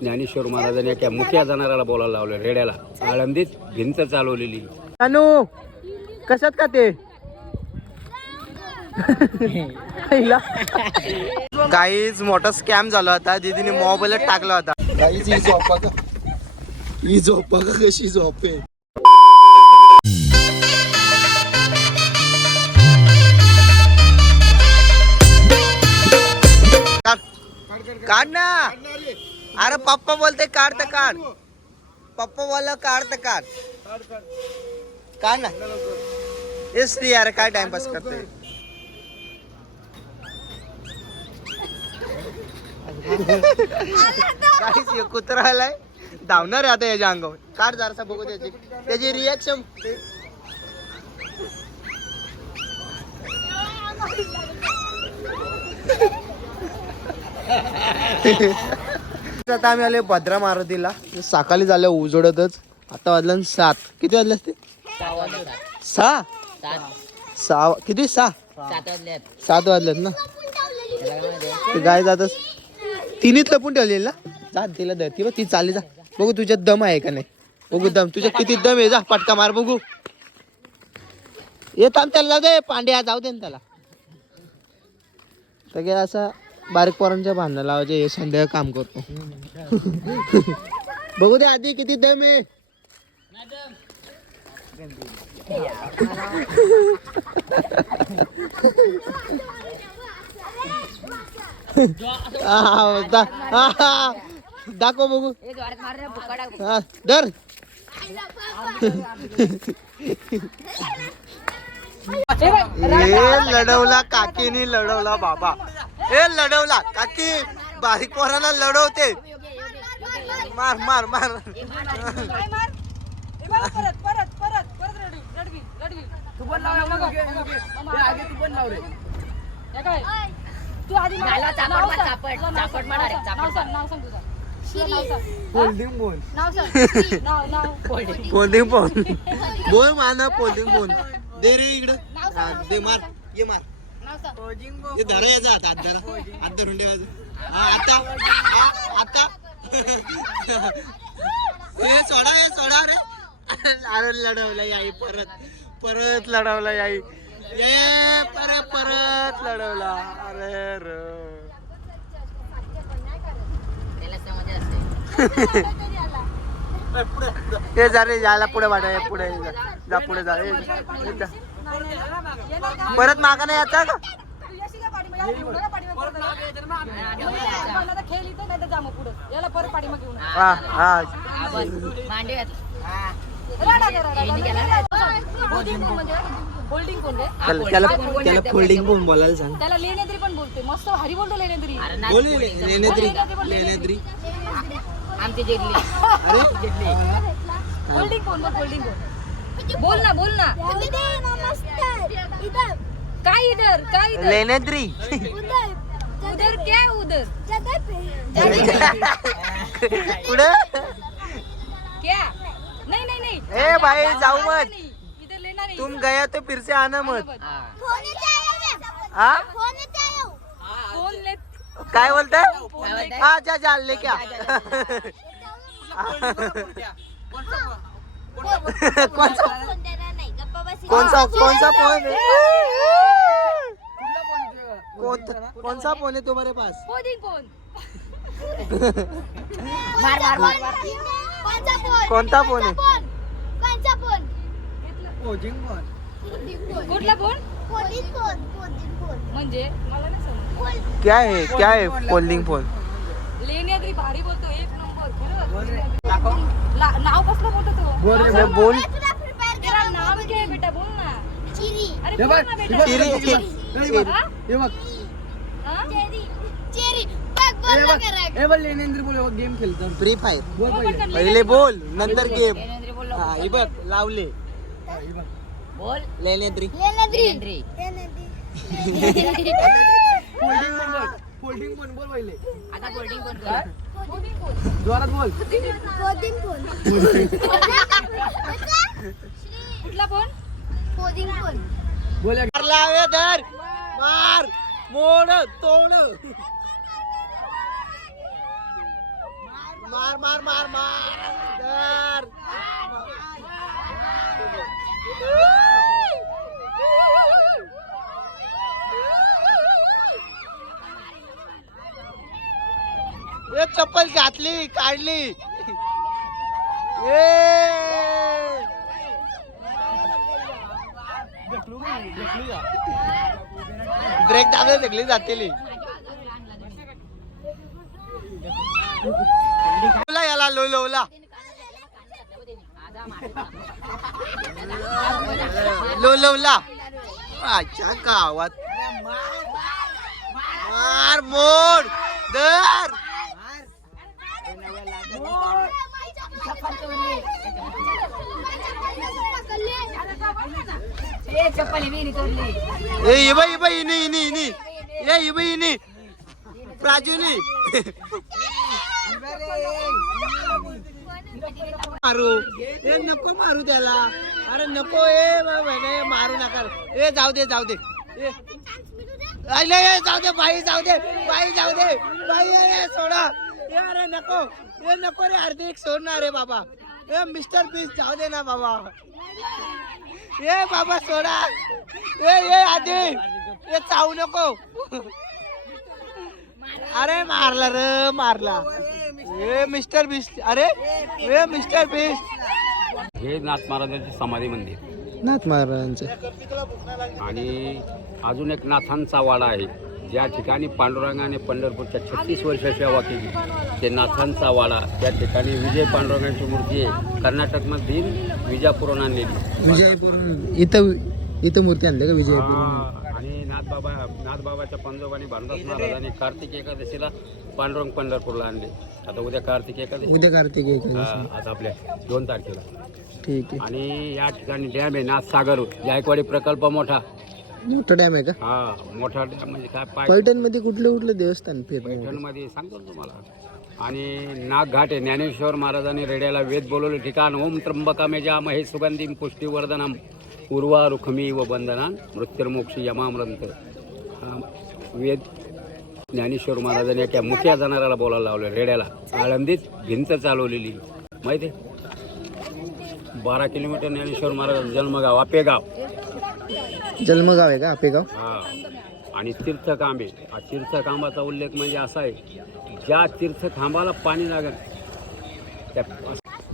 ज्ञानेश्वर महाराजांनी त्या मुख्या जाणाऱ्याला बोलायला लावलं, रेड्याला आळंदीत भिंत चालवलेली. अनु कशात का ते काहीच मोठा स्कॅम झाला होता. दीदीने मोबाईलच टाकला होता. काहीच ही झोपा का कशी झोपे. काढ ना. अरे पप्पा बोलते काढ तर काढ. पप्पा बोल काढ तर काढ. काढ ना. तेच रे यार, काय टाइमपास करते. काहीच कुत्रा आलाय धावणार आहे आता याच्या अंगावर. काढ जरासा बघू त्याची रिॲक्शन. आता आम्ही आले भद्रा मारुतीला. सकाळी झालं उजडतच. आता वाजलं 7. किती वाजले असते? 6 किती 7 वाजलेत ना. ते गाय जातच तिनीच लपून ठेवलेली ना. जा तिला धरती बघ, ती चालली. जा बघू तुझ्यात दम आहे का नाही. बघू दम तुझ्या किती दम आहे. जा पटका मार बघू. ये थांब त्याला जाऊ दे. पांड्या जाऊ दे ना त्याला. तर काय असं बारीक पोरांच्या भांडणं लावायचे. हे संध्या काम करतो. बघू दे आधी किती दम आहे. दाखव बघू. धर. लढवला काकीनी लढवला बाबा. हे लढवला काकी बारीक पोराला लढवते. मार मार मार. पोल्डिंग फोन बोल माना. पोल्डिंग फोन दे रे इकडं. दे मार. ये मार. ते धरा याचा हात धरा. हात धरून ठेवायचं. आता आता हे सोडा रे. अरे लढवला याई. परत लढवला याई. ये परत लढवला. अरे र हे जा रे. यायला पुढे वाटा. पुढे जा. पुढे जा. परत मागा नाही याचा का. त्याला फोल्डिंग फोन बोलायला सांग. त्याला लेनेद्री पण बोलते. मस्त भारी बोलतो लेनेद्री. लेनेद्री आमची जेडली. फोल्डिंग फोन बोल ना. काय इधर लेनेद्री. उधर क्या उधर पुढे क्या. नहीं ए भाई जाऊ मत. इधर लेना नहीं. तुम गया तो फिर से आना मत. फोन ले. काय बोलताय. हा जा ले क्या. कौन सा फोन है. कौन सा फोन है तुम्हारे पास. फोन. कोणता फोन आहे. कुठला फोन म्हणजे मला नाही समजलं. क्या है फोल्डिंग फोन. लेण्याद्री भारी बोलतो. एक नंबर. नाव कसलं बोलतो तो. बोल. तेरा नाम क्या है बेटा. बोल ना. अरे बोल ना बेटा. गेम खेळतो. फ्री फायर पहिले बोल नंतर गेम. हे बघ लावले. बोल लेनेद्री. फोल्डिंग फोन बोल पहिले. आता फोल्डिंग फोन जोरात बोल. कुठला फोन. बोल. लावे धर. मार मोड तोड. मार मार मार मार धर. ए चप्पल घातली काढली. ब्रेक दाबले सगळी जातेली. याला लोला लोला अच्छा गावात मार मोड दर. ए बाई बाई इनी इनी इनी ए बाई इनी प्राजूनी मारू. ए नको मारू त्याला. अरे नको. ए मारू नका. ए जाऊ दे जाऊ दे. जाऊ दे बाई जाऊ दे बाई जाऊ दे बाई. सोडा. अरे नको. ए नको रे हार्दिक सोडणार रे बाबा. ए मिस्टर पीस जाऊ दे ना बाबा. ए बाबा सोडा. ए आधी ए चावू नको. अरे मारला रे मारला. ए मिस्टर बीस. अरे ए मिस्टर बीस. हे नाथ महाराजांचे समाधी मंदिर. नाथ महाराजांचं. आणि अजून एक नाथांचा वाडा आहे ज्या ठिकाणी पांडुरंगाने पंढरपूरच्या 36 वर्ष सेवा केली. ते नाथांचा वाडा. त्या ठिकाणी विजय पांडुरंगाची मूर्ती आहे. कर्नाटकमधील विजापूरहून आणलेली. विजयपूर इथं मूर्ती आणली का विजयपूर. आणि नाथबाबाच्या पंजोबाने भानदास महाराजांनी कार्तिक एकादशीला पांडुरंग पंढरपूरला आणले. आता उद्या कार्तिक एकादशी. उद्या कार्तिक एकादशी. आता आपल्या 2 तारखेला. ठीक आहे. आणि या ठिकाणी डॅम आहे नाथसागर. जायकवाडी प्रकल्प मोठा डॅम आहे का. हा मोठा डॅम. म्हणजे काय पैठण मध्ये कुठले देवस्थान पैठण मध्ये सांगतो तुम्हाला. आणि नागघाट आहे. ज्ञानेश्वर महाराजांनी रेड्याला वेद बोलवले ठिकाण. ओम त्र्यंबकामे जामहे सुगंधिम पुष्टिवर्धनम उर्वा रुक्मी व बंधना मृत्युर्मोक्षी यमामृत. वेद ज्ञानेश्वर महाराजांनी एका मुक्या जाणाऱ्याला बोलायला लावलं. रेड्याला आळंदीत भिंत चालवलेली माहिती आहे. 12 किलोमीटर ज्ञानेश्वर महाराज जन्मगाव आपेगाव. जन्मगाव आहे का आपेगाव. हा. आणि तीर्थखांबे. हा तीर्थखांबाचा उल्लेख म्हणजे असा आहे ज्या तीर्थखांबाला पाणी लागत त्या.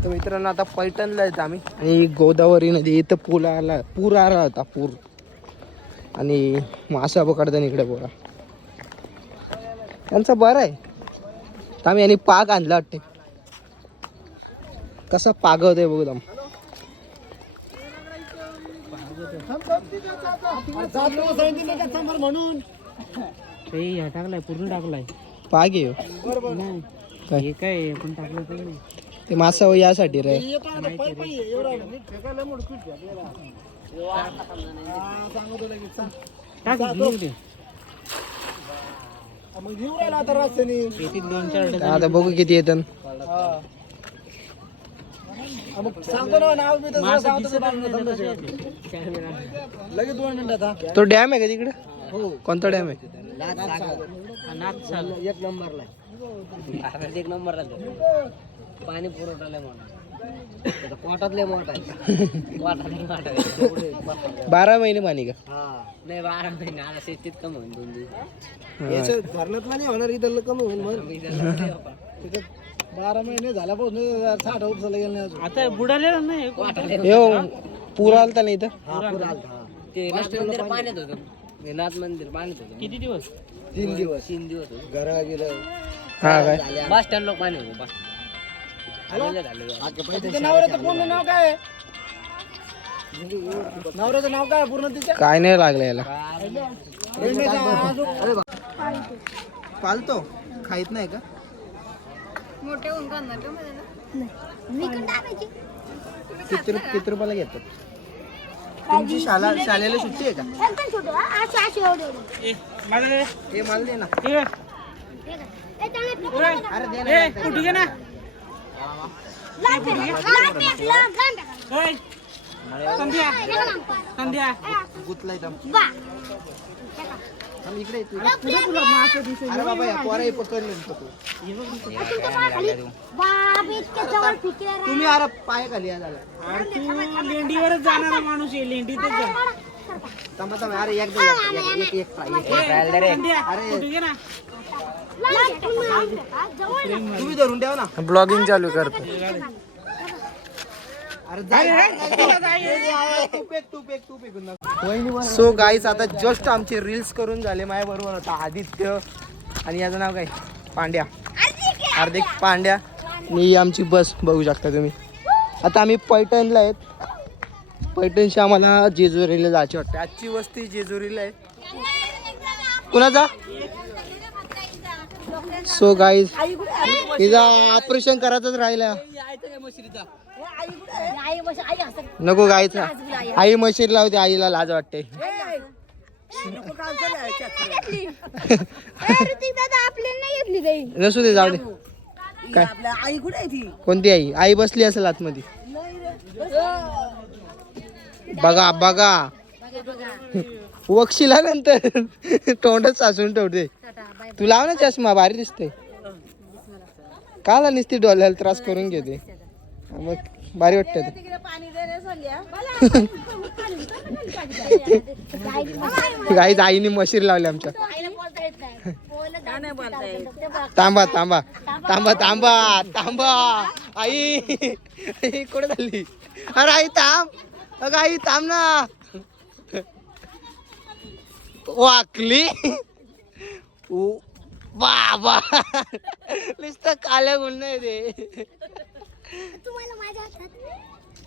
तर मित्रांनो आता पैठणला येतो आम्ही. आणि गोदावरी नदी इथं पूर आला होता पूर. आणि मासा पकडताना इकडे बोला त्यांचा बरं आहे. तर आम्ही आणि पाग आणला वाटते. कसा पागवतोय बघू दम. म्हणून टाकलाय पूर्ण टाकलाय. पाग आहे काय काय पण टाकलं ते मासा यासाठी रे. आता बघू किती येतं. तो डॅम आहे का तिकडे. कोणता डॅम आहे. एक नंबरला पाणी पुरवठाले पोटातले मोठ आहे. 12 महिने पाणी का. नाही 12 महिने आता शेतीत कमी होईल 2 दिवस. धरणात पाणी होणार इथं कमी होईल. मग 12 महिने झाल्यापासून 60 उपसाला गेलं. आता बुडालेला नाही. पूर आलता नाही इथं. ते नाथ मंदिर पाण्यात होतं. नाथ मंदिर पाण्यात होतं. किती दिवस. 3 दिवस होतं. घरा गेलं. हा काय बस स्टँड लोक पाणी होतं. नवऱ्याचं पूर्ण नाव काय. नवऱ्याचं नाव काय पूर्ण तिच्या. काय नाही लागलं याला. पालतो खाईत नाही का. मोठे होऊन करणार का मला किती रुपयाला घेतात. तुमची शाळेला सुट्टी आहे का. हे मला दे ना. अरे दे ना. कुठे घे ना. गुतलाय दम. थांब इकडे ये तू. अरे बाबा या पोरा पकडलं तू. तुम्ही अरे पाय खाली या झाला. लेंडीवरच जाणारा माणूस आहे, लेंडीतच जा. थांबा थांबा. अरे एकदा एक तुम्ही धरून ठेवा ना. ब्लॉगिंग चालू करतो. सो गाईज आता जस्ट आमचे रील्स करून झाले. माझ्या बरोबर होता आदित्य आणि याचं नाव काय पांड्या, हार्दिक पांड्या. मी आमची बस बघू शकता तुम्ही. आता आम्ही पैठणला आहेत. पैठणशी आम्हाला जेजुरीला जायची वाटते. आजची वस्ती जेजुरीला आहे. कुणाचा? सो गाईज तिचा ऑपरेशन करायचंच राहिलं. नको गायचा. आई म्हशीर लावते. आईला लाज वाटते. नसू दे जाऊ दे. काय आई कुठे आहे ती? कोणती आई? आई बसली असेल आतमध्ये. बघा बघा वक्षीला नंतर तोंडच साचून ठेवते. तू लाव ना चष्मा, भारी दिसते. काला नुसती डोळ्याला त्रास करून घेते. मग भारी वाटत. गाईज आईने मशीर लावली आमच्या. थांबा थांबा थांबा थांबा थांबा. आई कुठे चालली? अरे आई थांब. अगं आई थांब ना. वाकली बाबा. नुसतं काल्या गुण नाही ते. तुम्हाला माझ्या हातात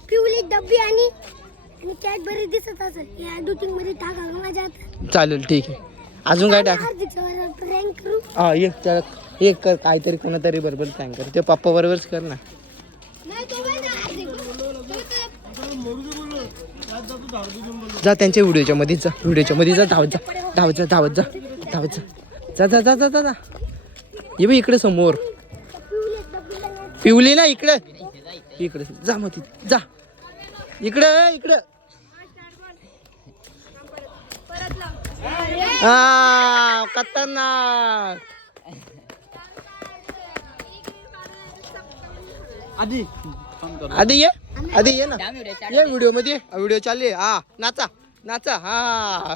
पिवळी डब्बी आणि कॅडबरी दिसत असेल. या डुटिंग मध्ये टाका माझ्या हातात. चालेल ठीक आहे. अजून काय टाका? प्रँक करू. हा एक कर काहीतरी कोणातरी बरोबर सांग कर. ते पप्पा बरोबरच कर ना. जा त्यांच्या व्हिडिओच्या मध्ये जा. व्हिडिओच्या मध्ये जा. धावत जा धावत जा धावत जा धावत जा. जा जा जा जा जा. ये बघ इकडे समोर पिवली ना. इकडे इकडे जा. मग तिथे जा. इकडे इकडे. हा खतरनाक. आधी ये. आधी ये ना. ये व्हिडिओ मध्ये. व्हिडिओ चालू आहे. हा नाचा नाचा. हा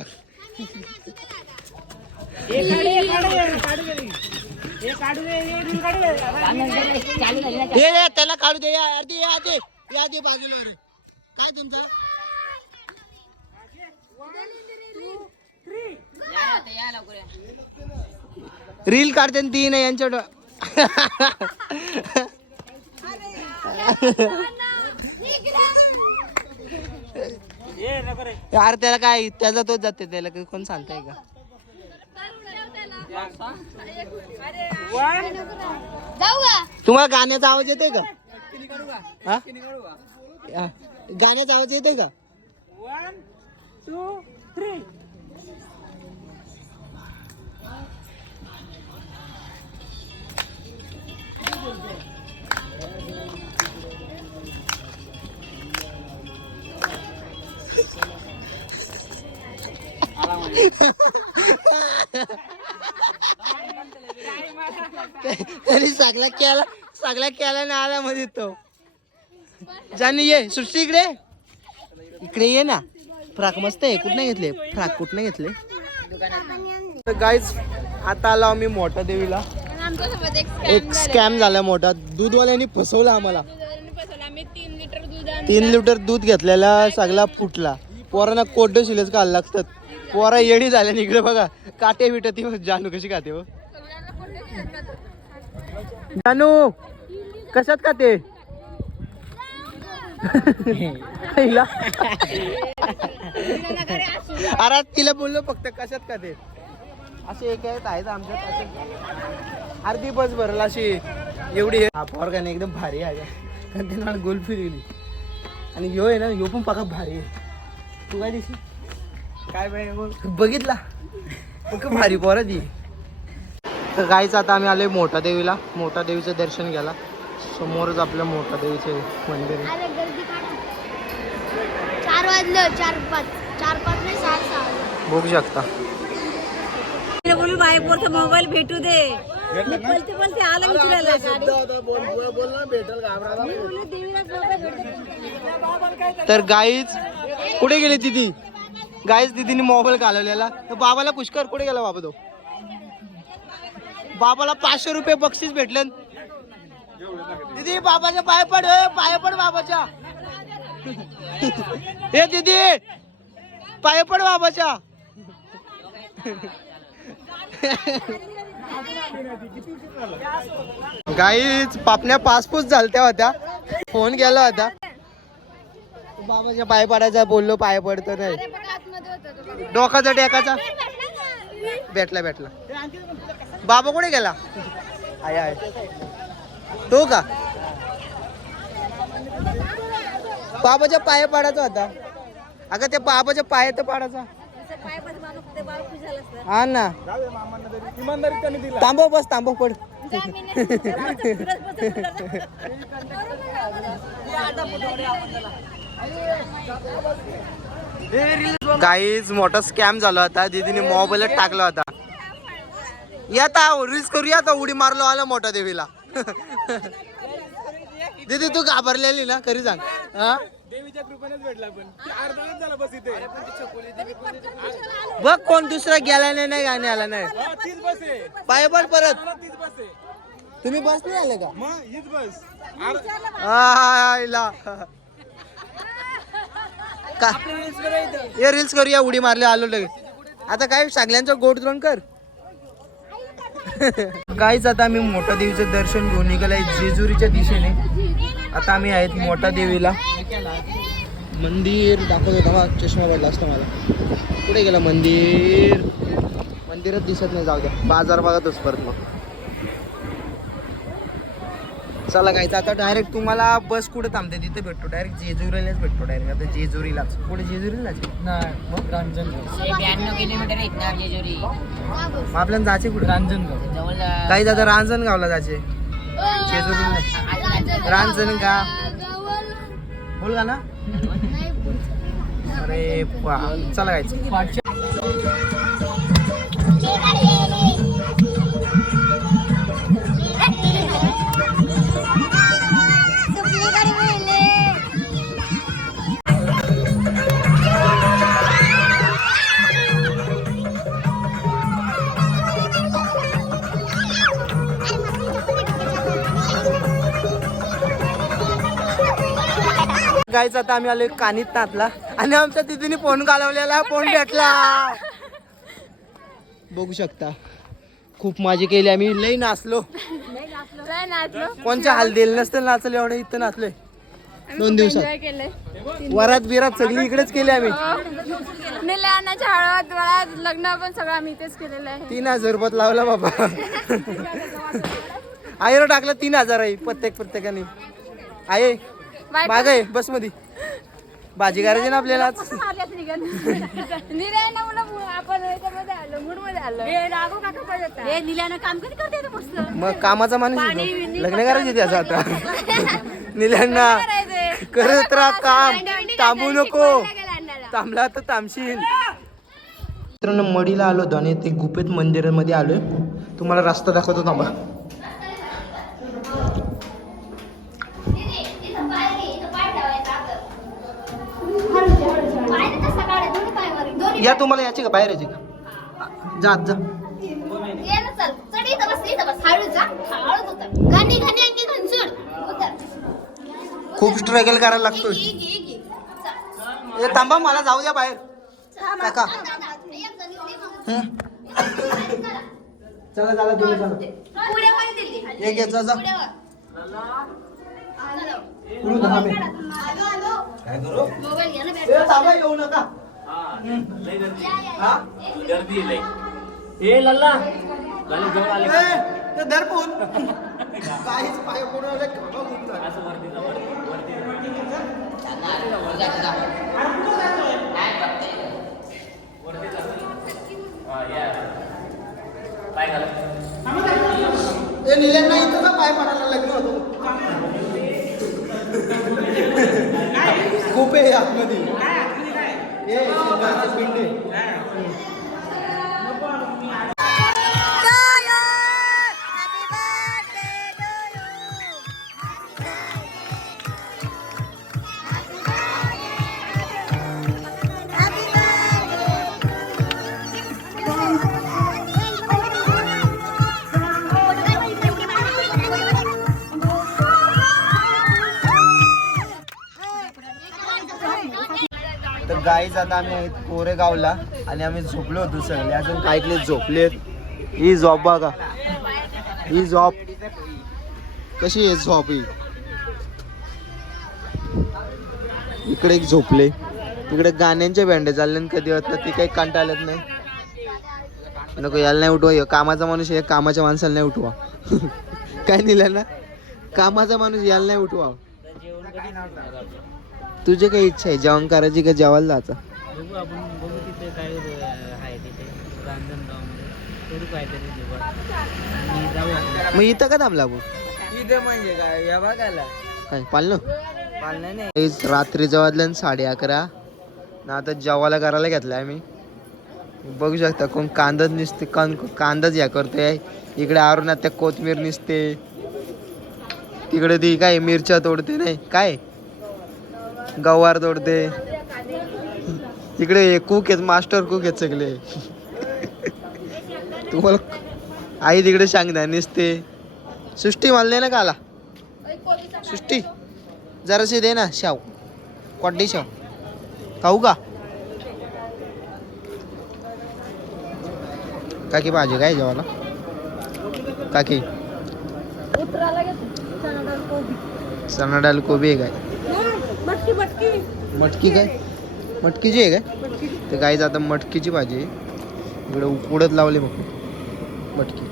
ये त्याला काढू दे. आधी आधी आधी बाजूला. रे काय तुमचं? रील काढते ती नाही यांच्याकडं. यार त्याला काय त्याचा तोच जाते. त्याला कोण सांगताय का? तुम्हाला गाण्याचा आवाज येतोय का? हा? गाण्याचा आवाज येतोय का? 1 2 3. तरी सगळा केला ना आला मध्ये तो. जानी ये सृष्टी इकडे इकडे ये ना. फ्राक मस्त आहे. कुठं घेतले फ्राक? कुठं घेतले? गाईज आता आलो आम्ही मोठा देवीला. एक स्कॅम झाला मोठा. दूधवाल्याने फसवला आम्हाला. 3 लिटर दूध घेतलेला सगळा फुटला. पोरांना कोड्ड शिलेच घाल लागतात. पोरा येडी झाल्या. इकडे बघा काटे बिट. ती जानू कशी खाते हो? जानू कशात खाते? अरे तिला बोललो फक्त कशात खाते. असे एक आहेत आमच्यात. अर्धी बस भरला अशी एवढी. हा पोरगाने एकदम भारी आहे. त्यांना गोल फिरवली. आणि ह्यो आहे ना. ह्यो पण पाका भारी आहे. तू काय दिसली? काय बघितला भारी पोरा ती. तर गाईच आता आम्ही आलोय मोठा देवीला. मोठा देवीचं दर्शन घ्यायला. समोरच आपल्या मोठा देवीचे मंदिर आहे. 4 वाजलं 4-5 नाही 6 बघू शकता. बोलू बायकोचा मोबाईल भेटू दे. बोलते बोलते आला विचारायला तर गाईच कुठे गेली दिदी? गाईच दिदीने मोबाईल घालवलेला. तर बाबाला पुष्कर कुठे गेला बाबा? तो बाबाला 500 रुपये बक्षीस भेटले. दीदी बाबाच्या पाय पड, पाय पड बाबाच्या. हे दीदी पाय पड बाबाच्या. गाईच पापण्या पासपूस झालत्या होत्या. फोन केला होता बाबाच्या पाय पडायचा, बोललो पाय पडतो नाही. डोकाचा टेकाचा भेटला. बाबा कुठे गेला? आहे तो का? बाबाच्या पाय पाडायचा होता. अगं ते बाबाच्या पाय तर पाडायचा. हा ना, थांबव बस, थांबव पड. गाईज मोठा स्कॅम झाला होता. दीदीने मोबाईलच टाकला होता. या आता रील्स करूया. आता उडी मारलो आला मोठा देवीला. दीदी तू घाबरलेली ना, खरी सांग. हा देवीच्या कृपेनेच भेटला. पण अर्धाच झाला बस इथे. बघ कोण दुसरा गेला नाही गाणे आला नाही. तीच बस आहे. पाय पड परत. तीच बस आहे. तुम्ही बस नाही आले का? मग हीच बस. आईला का हे रील्स करूया. उडी मारले आलो लगेच. आता काय सगळ्यांचं गोड द्रोण कर. काहीच आता आम्ही मोठा देवीचं दर्शन घेऊन निघालंय जेजुरीच्या दिशेने. आता आम्ही आहेत मोठा देवीला. मंदिर दाखवत होता बा, चष्मा पडला असता मला. कुठे गेला मंदिर? मंदिरच दिसत नाही. जाऊ द्या, बाजार बघतच परत मग. चला गायचं आता डायरेक्ट तुम्हाला बस कुठे थांबते तिथे भेटतो. डायरेक्ट जेजुरीलाच भेटतो. डायरेक्ट आता जेजुरीलाच. कुठे जेजुरीलाच? नाही मग रांजणगाव. 92 किलोमीटर आहेत ना जेजुरी. मग आपल्याला जायचे कुठे? रांजणगाव. जवळ काही आता रांजणगावला जायचे. जेजुरीला रांजणगाव बोल का ना. अरे चला गायचं. गायचं आता आम्ही आलो कानीत नातला आणि आमच्या तिथीने फोन घालवलेला. फोन भेटला. बघू शकता खूप मजा केली आम्ही. लई नाचलो. कोणच्या हाल दिले नसतं नाचलं एवढं. इथं नाचलोय 2 दिवसात. वरात बिरात सगळी इकडेच केली आम्ही. हळद वळद लग्न पण सगळं आम्ही इथेच केलेलं आहे. 3000 रुपयात लावला बाबा. आईला टाकलं 3000 आहे प्रत्येकाने. आहे माग आहे बस मध्ये. भाजी करायची ना आपल्याला. मग कामाचा माणूस लग्न करायचे त्याचं आता. निल्यांना करत राहा काम, थांबू नको. थांबला तर थांबशील. मित्रांनो मडीला आलो होतो आणि ते गुपेत मंदिरामध्ये आलोय. तुम्हाला रस्ता दाखवतो थांबा. या तुम्हाला याची का बाहेर यायची का? जा जा. खूप स्ट्रगल करायला लागतोय. थांबा मला जाऊ द्या बाहेर. काका चला चला तुम्ही चला. एक घे जा. थांबा येऊ नका. गर्दी लई. ए लल्ला जवळ आले. दर फोन काहीच पाय पडून निलेंना इथं का पाय पडायला लग्न होतो. खूप आहे आतमध्ये. तर गाईज आता आम्ही आहेत कोरेगावला आणि आम्ही झोपलो होतो सगळे. अजून काहीतले झोपलेत. ही झोप बघा, ही झोप कशी आहे झोप ही. इकडे एक झोपले, तिकडे गाण्यांच्या बँडे चालले कधी होत ती काही कंटाळत नाही. नको याला नाही उठवा, कामाचा माणूस आहे, कामाच्या माणसाला नाही उठवा. काय निलं ना, कामाचा माणूस याला नाही उठवा. तुझे काही इच्छा आहे जेवण करायची का जेवायला जायचं? बघू आपण, बघू तिथे काय आहे तिथे रांजणगावमध्ये करू काहीतरी जेवण जाऊ. मग इथं का थांबला आपण? इथं म्हणजे काय या बघायला काय पाळलं? पाळणं नाही. रात्रीचं वाजलं 11:30 ना. आता जेवायला करायला घेतलं आम्ही. बघू शकता कोण कांदा निसते, कांदाच या करतोय. इकडे अरुणात त्या कोथमीर निसते, तिकडे ती काय मिरच्या तोडते, नाही काय गवार तोडते. इकडे कुक आहेत, मास्टर कुक आहेत सगळे. तुम्हाला आई तिकडे सांगता निसते. सृष्टी मला ना काला, सृष्टी जराशी दे ना शाव, कोड्डी शाव खाऊ का? काकी भाजी काय जेवायला? काकी चना डाल कोबी आहे काय? मटकी काय? मटकीची आहे काय? तर काय आता मटकीची भाजी आहे. इकडे उकडत लावले मग मटकी.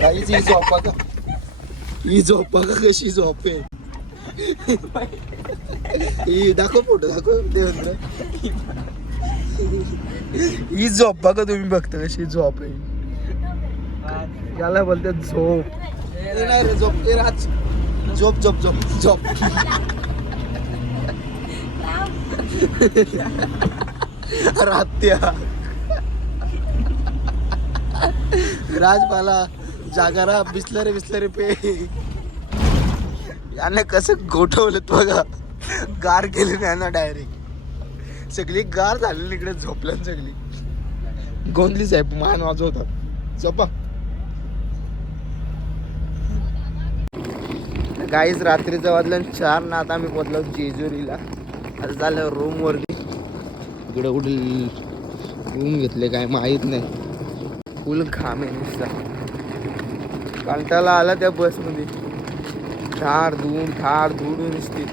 काहीच ही झोपा का, ही झोपा का कशी झोप आहे. ही दाखव फोटो, दाखव देवेंद्र. ही झोप बघा तुम्ही, बघता कशी झोप आहे. याला बोलतात झोप. ए नाही रे झोप, ए राज झोप झोप झोप झोप. रात्या राजपाला जागारा बिस्लरे बिस्लरे पे. याने कसं गोठवलं बघा, गार केली ना यांना डायरेक्ट. सगळी गार झालेली इकडे झोपल्या सगळी. गोंधली साहेब मान वाजवतात. झोपा. काहीच रात्रीचं वाजलं 4 ना. आता आम्ही पोहोचलो जेजुरीला. आता झालं रूमवरती. इकडे कुठे रूम घेतले काय माहीत नाही. फुल घाम आहे नुसता. कंटाळा आला त्या बसमध्ये. ठार धुवून नुसती.